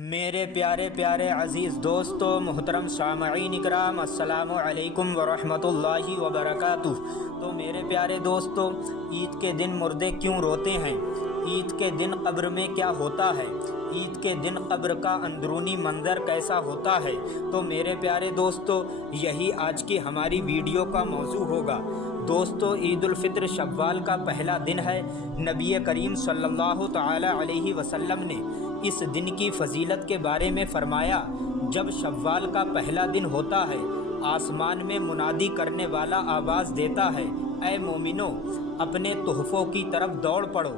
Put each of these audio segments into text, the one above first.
میرے پیارے پیارے عزیز دوستو، محترم سامعین اکرام، السلام علیکم ورحمۃ اللہ وبرکاتہ۔ تو میرے پیارے دوستو، عید کے دن مردے کیوں روتے ہیں؟ عید کے دن قبر میں کیا ہوتا ہے؟ عید کے دن قبر کا اندرونی منظر کیسا ہوتا ہے؟ تو میرے پیارے دوستو، یہی آج کی ہماری ویڈیو کا موضوع ہوگا۔ دوستو، عید الفطر شوال کا پہلا دن ہے۔ نبی کریم صلی اللہ تعالی علیہ وسلم نے اس دن کی فضیلت کے بارے میں فرمایا، جب شوال کا پہلا دن ہوتا ہے، آسمان میں منادی کرنے والا آواز دیتا ہے، اے مومنو، اپنے تحفوں کی طرف دوڑ پڑو۔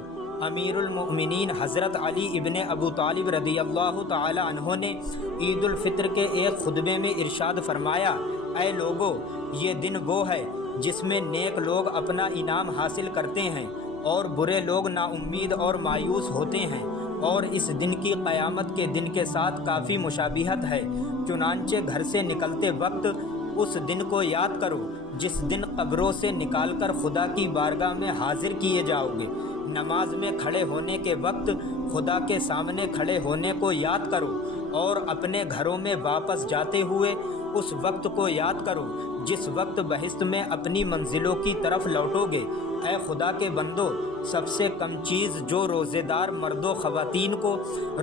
امیر المؤمنین حضرت علی ابن ابو طالب رضی اللہ تعالی عنہ نے عید الفطر کے ایک خطبے میں ارشاد فرمایا، اے لوگو، یہ دن وہ ہے جس میں نیک لوگ اپنا انعام حاصل کرتے ہیں اور برے لوگ نا امید اور مایوس ہوتے ہیں، اور اس دن کی قیامت کے دن کے ساتھ کافی مشابہت ہے۔ چنانچہ گھر سے نکلتے وقت اس دن کو یاد کرو جس دن قبروں سے نکال کر خدا کی بارگاہ میں حاضر کیے جاؤ گے۔ نماز میں کھڑے ہونے کے وقت خدا کے سامنے کھڑے ہونے کو یاد کرو، اور اپنے گھروں میں واپس جاتے ہوئے اس وقت کو یاد کرو جس وقت بہشت میں اپنی منزلوں کی طرف لوٹو گے۔ اے خدا کے بندو، سب سے کم چیز جو روزے دار مرد و خواتین کو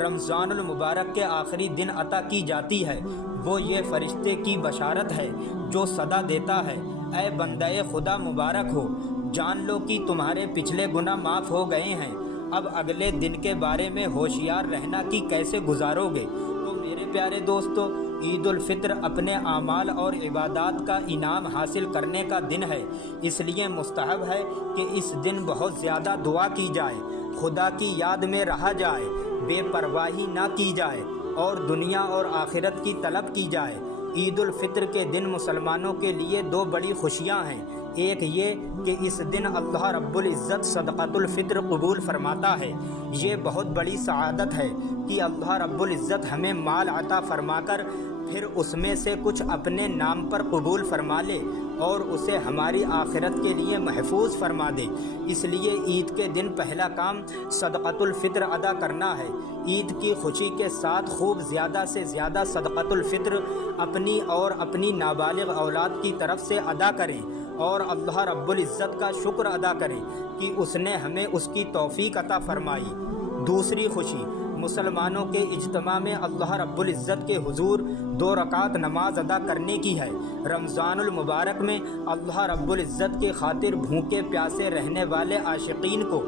رمضان المبارک کے آخری دن عطا کی جاتی ہے، وہ یہ فرشتے کی بشارت ہے جو صدا دیتا ہے، اے بندے خدا مبارک ہو، جان لو کہ تمہارے پچھلے گناہ معاف ہو گئے ہیں، اب اگلے دن کے بارے میں ہوشیار رہنا کہ کیسے گزارو گے۔ تو میرے پیارے دوستو، عید الفطر اپنے اعمال اور عبادات کا انعام حاصل کرنے کا دن ہے، اس لیے مستحب ہے کہ اس دن بہت زیادہ دعا کی جائے، خدا کی یاد میں رہا جائے، بے پرواہی نہ کی جائے، اور دنیا اور آخرت کی طلب کی جائے۔ عید الفطر کے دن مسلمانوں کے لیے دو بڑی خوشیاں ہیں۔ ایک یہ کہ اس دن اللہ رب العزت صدقۃ الفطر قبول فرماتا ہے۔ یہ بہت بڑی سعادت ہے کہ اللہ رب العزت ہمیں مال عطا فرما کر پھر اس میں سے کچھ اپنے نام پر قبول فرما لے اور اسے ہماری آخرت کے لیے محفوظ فرما دے۔ اس لیے عید کے دن پہلا کام صدقۃ الفطر ادا کرنا ہے۔ عید کی خوشی کے ساتھ خوب زیادہ سے زیادہ صدقۃ الفطر اپنی اور اپنی نابالغ اولاد کی طرف سے ادا کریں، اور اللہ رب العزت کا شکر ادا کریں کہ اس نے ہمیں اس کی توفیق عطا فرمائی۔ دوسری خوشی مسلمانوں کے اجتماع میں اللہ رب العزت کے حضور 2 رکعت نماز ادا کرنے کی ہے۔ رمضان المبارک میں اللہ رب العزت کی خاطر بھوکے پیاسے رہنے والے عاشقین کو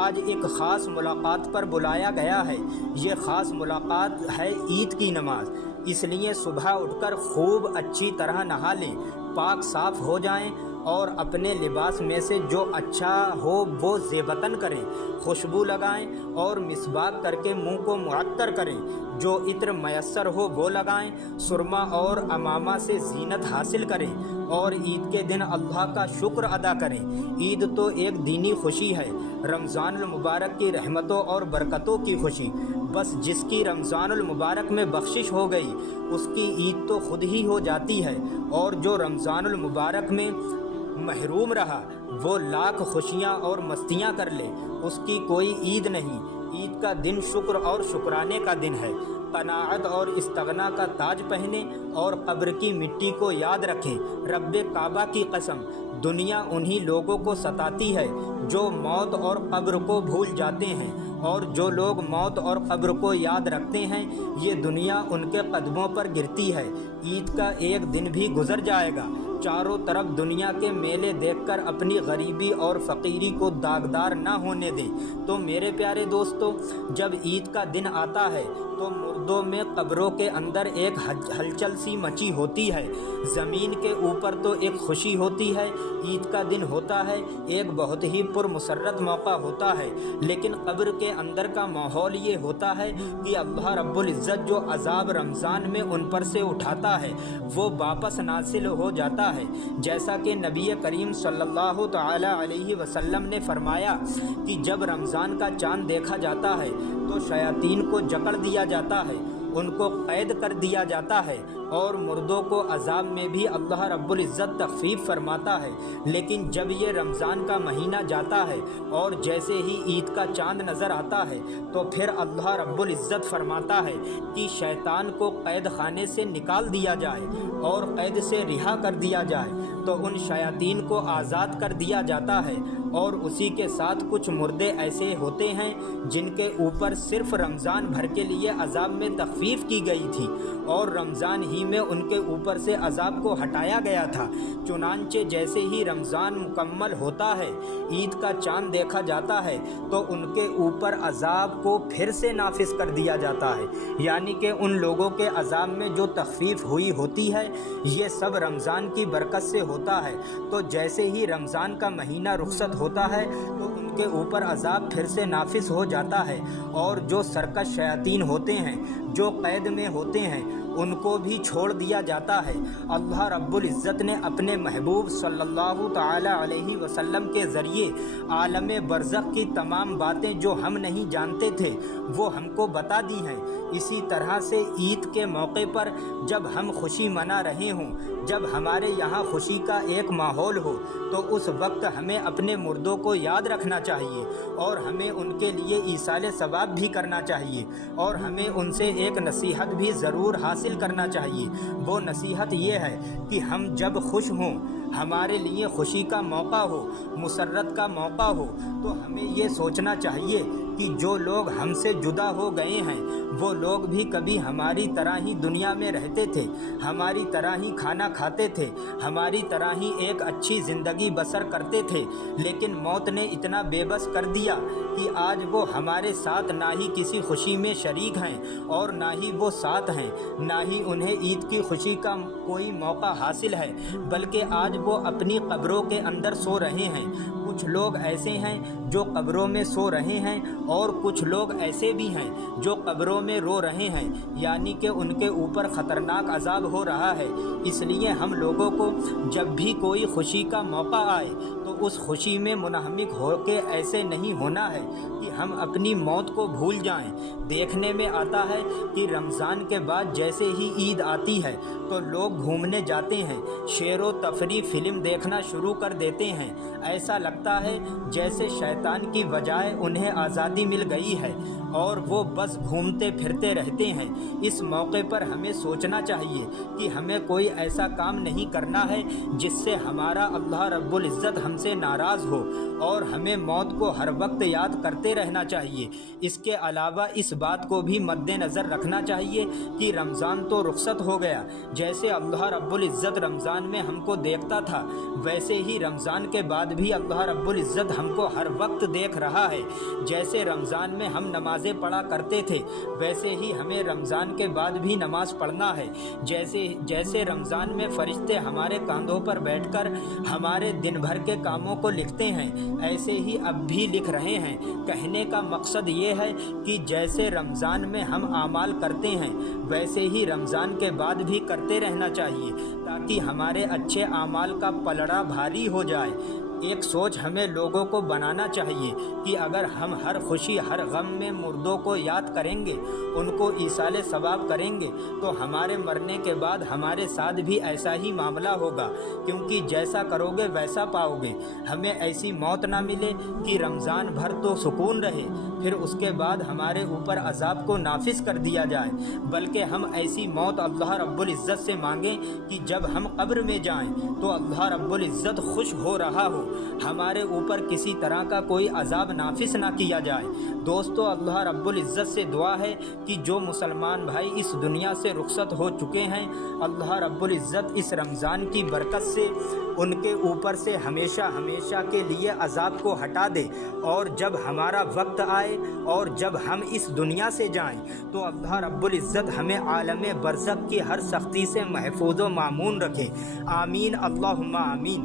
آج ایک خاص ملاقات پر بلایا گیا ہے۔ یہ خاص ملاقات ہے عید کی نماز، اس لیے صبح اٹھ کر خوب اچھی طرح نہا لیں، پاک صاف ہو جائیں، اور اپنے لباس میں سے جو اچھا ہو وہ زیبتن کریں، خوشبو لگائیں اور مسواک کر کے منہ کو معطر کریں، جو عطر میسر ہو وہ لگائیں، سرما اور امامہ سے زینت حاصل کریں، اور عید کے دن اللہ کا شکر ادا کریں۔ عید تو ایک دینی خوشی ہے، رمضان المبارک کی رحمتوں اور برکتوں کی خوشی۔ بس جس کی رمضان المبارک میں بخشش ہو گئی اس کی عید تو خود ہی ہو جاتی ہے، اور جو رمضان المبارک میں محروم رہا وہ لاکھ خوشیاں اور مستیاں کر لے، اس کی کوئی عید نہیں۔ عید کا دن شکر اور شکرانے کا دن ہے۔ قناعت اور استغنا کا تاج پہنیں اور قبر کی مٹی کو یاد رکھیں۔ رب کعبہ کی قسم، دنیا انہی لوگوں کو ستاتی ہے جو موت اور قبر کو بھول جاتے ہیں، اور جو لوگ موت اور قبر کو یاد رکھتے ہیں یہ دنیا ان کے قدموں پر گرتی ہے۔ عید کا ایک دن بھی گزر جائے گا، چاروں طرف دنیا کے میلے دیکھ کر اپنی غریبی اور فقیری کو داغدار نہ ہونے دیں۔ تو میرے پیارے دوستو، جب عید کا دن آتا ہے تو مردوں میں قبروں کے اندر ایک ہلچل سی مچی ہوتی ہے، زمین کے اوپر تو ایک خوشی ہوتی ہے، عید کا دن ہوتا ہے، ایک بہت ہی پرمسرت موقع ہوتا ہے، لیکن قبر کے اندر کا ماحول یہ ہوتا ہے کہ اللہ رب العزت جو عذاب رمضان میں ان پر سے اٹھاتا ہے وہ واپس نازل ہو جاتا ہے، جیسا کہ نبی کریم صلی اللہ تعالی علیہ وسلم نے فرمایا کہ جب رمضان کا چاند دیکھا جاتا ہے تو شیاطین کو جکڑ دیا جاتا ہے ان کو قید کر دیا جاتا ہے اور مردوں کو عذاب میں بھی اللہ رب العزت تخفیف فرماتا ہے۔ لیکن جب یہ رمضان کا مہینہ جاتا ہے اور جیسے ہی عید کا چاند نظر آتا ہے تو پھر اللہ رب العزت فرماتا ہے کہ شیطان کو قید خانے سے نکال دیا جائے اور قید سے رہا کر دیا جائے، تو ان شیاطین کو آزاد کر دیا جاتا ہے۔ اور اسی کے ساتھ کچھ مردے ایسے ہوتے ہیں جن کے اوپر صرف رمضان بھر کے لیے عذاب میں تخفیف کی گئی تھی اور رمضان ہی میں ان کے اوپر سے عذاب کو ہٹایا گیا تھا، چنانچہ جیسے ہی رمضان مکمل ہوتا ہے، عید کا چاند دیکھا جاتا ہے تو ان کے اوپر عذاب کو پھر سے نافذ کر دیا جاتا ہے، یعنی کہ ان لوگوں کے عذاب میں جو تخفیف ہوئی ہوتی ہے یہ سب رمضان کی برکت سے ہوتا ہے۔ تو جیسے ہی رمضان کا مہینہ رخصت ہوتا ہے تو ان کے اوپر عذاب پھر سے نافذ ہو جاتا ہے، اور جو سرکش شیاطین ہوتے ہیں، جو قید میں ہوتے ہیں، ان کو بھی چھوڑ دیا جاتا ہے۔ اللہ رب العزت نے اپنے محبوب صلی اللہ تعالی علیہ وسلم کے ذریعے عالم برزخ کی تمام باتیں جو ہم نہیں جانتے تھے وہ ہم کو بتا دی ہیں۔ اسی طرح سے عید کے موقع پر جب ہم خوشی منا رہے ہوں، جب ہمارے یہاں خوشی کا ایک ماحول ہو، تو اس وقت ہمیں اپنے مردوں کو یاد رکھنا چاہیے اور ہمیں ان کے لیے ایصال ثواب بھی کرنا چاہیے، اور ہمیں ان سے ایک نصیحت بھی ضرور حاصل کرنا چاہیے۔ وہ نصیحت یہ ہے کہ ہم جب خوش ہوں، ہمارے لیے خوشی کا موقع ہو، مسرت کا موقع ہو، تو ہمیں یہ سوچنا چاہیے کہ جو لوگ ہم سے جدا ہو گئے ہیں وہ لوگ بھی کبھی ہماری طرح ہی دنیا میں رہتے تھے، ہماری طرح ہی کھانا کھاتے تھے، ہماری طرح ہی ایک اچھی زندگی بسر کرتے تھے، لیکن موت نے اتنا بے بس کر دیا کہ آج وہ ہمارے ساتھ نہ ہی کسی خوشی میں شریک ہیں اور نہ ہی وہ ساتھ ہیں، نہ ہی انہیں عید کی خوشی کا کوئی موقع حاصل ہے، بلکہ آج وہ اپنی قبروں کے اندر سو رہے ہیں۔ کچھ لوگ ایسے ہیں جو قبروں میں سو رہے ہیں اور کچھ لوگ ایسے بھی ہیں جو قبروں میں رو رہے ہیں، یعنی کہ ان کے اوپر خطرناک عذاب ہو رہا ہے۔ اس لیے ہم لوگوں کو جب بھی کوئی خوشی کا موقع آئے تو اس خوشی میں منہمک ہو کے ایسے نہیں ہونا ہے کہ ہم اپنی موت کو بھول جائیں۔ دیکھنے میں آتا ہے کہ رمضان کے بعد جیسے ہی عید آتی ہے تو لوگ گھومنے جاتے ہیں، شیر و تفریح فلم دیکھنا شروع کر دیتے ہیں، ایسا لگتا ہے جیسے شیطان کی بجائے انہیں آزادی مل گئی ہے اور وہ بس گھومتے پھرتے رہتے ہیں۔ اس موقع پر ہمیں سوچنا چاہیے کہ ہمیں کوئی ایسا کام نہیں کرنا ہے جس سے ہمارا اللہ رب العزت ہم سے ناراض ہو، اور ہمیں موت کو ہر وقت یاد کرتے رہنا چاہیے۔ اس کے علاوہ اس بات کو بھی مد نظر رکھنا چاہیے کہ رمضان تو رخصت ہو گیا، جیسے اللہ رب العزت رمضان میں ہم کو دیکھتا تھا ویسے ہی رمضان کے بعد بھی اللہ رب العزت ہم کو ہر وقت دیکھ رہا ہے۔ جیسے رمضان میں ہم نمازیں پڑھا کرتے تھے ویسے ہی ہمیں رمضان کے بعد بھی نماز پڑھنا ہے۔ جیسے رمضان میں فرشتے ہمارے کاندھوں پر بیٹھ کر ہمارے دن بھر کے کاموں کو لکھتے ہیں، ایسے ہی اب بھی لکھ رہے ہیں۔ کہنے کا مقصد یہ ہے کہ جیسے رمضان میں ہم اعمال کرتے ہیں ویسے ہی رمضان کے بعد بھی کرتے رہنا چاہیے تاکہ ہمارے اچھے اعمال کا پلڑا بھاری ہو جائے۔ ایک سوچ ہمیں لوگوں کو بنانا چاہیے کہ اگر ہم ہر خوشی ہر غم میں مردوں کو یاد کریں گے، ان کو ایصال ثواب کریں گے، تو ہمارے مرنے کے بعد ہمارے ساتھ بھی ایسا ہی معاملہ ہوگا، کیونکہ جیسا کرو گے ویسا پاؤ گے۔ ہمیں ایسی موت نہ ملے کہ رمضان بھر تو سکون رہے پھر اس کے بعد ہمارے اوپر عذاب کو نافذ کر دیا جائے، بلکہ ہم ایسی موت اللہ رب العزت سے مانگیں کہ جب ہم قبر میں جائیں تو اللہ رب العزت خوش ہو رہا ہو، ہمارے اوپر کسی طرح کا کوئی عذاب نافذ نہ کیا جائے۔ دوستو، اللہ رب العزت سے دعا ہے کہ جو مسلمان بھائی اس دنیا سے رخصت ہو چکے ہیں، اللہ رب العزت اس رمضان کی برکت سے ان کے اوپر سے ہمیشہ ہمیشہ کے لیے عذاب کو ہٹا دے، اور جب ہمارا وقت آئے اور جب ہم اس دنیا سے جائیں تو اللہ رب العزت ہمیں عالم برزخ کی ہر سختی سے محفوظ و مامون رکھے۔ آمین، اللہم آمین۔